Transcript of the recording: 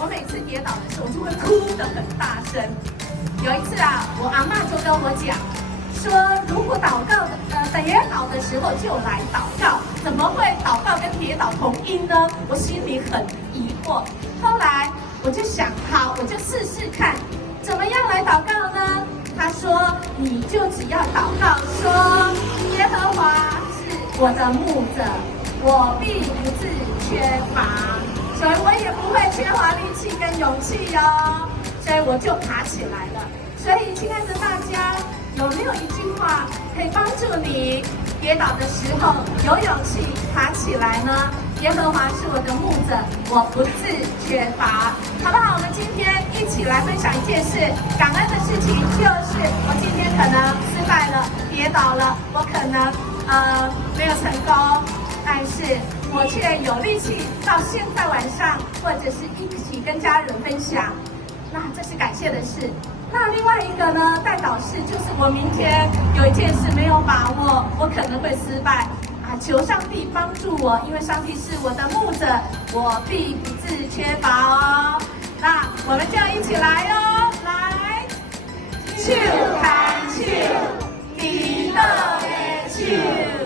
我每次跌倒的时候，我就会哭得很大声。有一次啊，我阿嬷就跟我讲说，如果跌倒的时候就来祷告，怎么会祷告跟跌倒同音呢？我心里很疑惑。后来我就想，好，我就试试看，怎么样来祷告呢？他说，你就只要祷告说，耶和华是我的牧者，我必不致缺乏，所以我也不会缺乏力气跟勇气哦。所以我就爬起来了。所以，亲爱的大家，有没有一句话可以帮助你跌倒的时候有勇气爬起来呢？耶和华是我的牧者，我不致缺乏，好不好？我们今天一起来分享一件事，感恩的事情就是我今天可能失败了，跌倒了，我可能没有成功，但是我却有力气到现在晚上，或者是一起跟家人分享，那这是感谢的事。那另外一个呢，代祷事就是我明天有一件事没有把握，我可能会失败啊，求上帝帮助我，因为上帝是我的牧者，我必不致缺乏哦。那我们就一起来哦，来，手牵手，祈祷的手。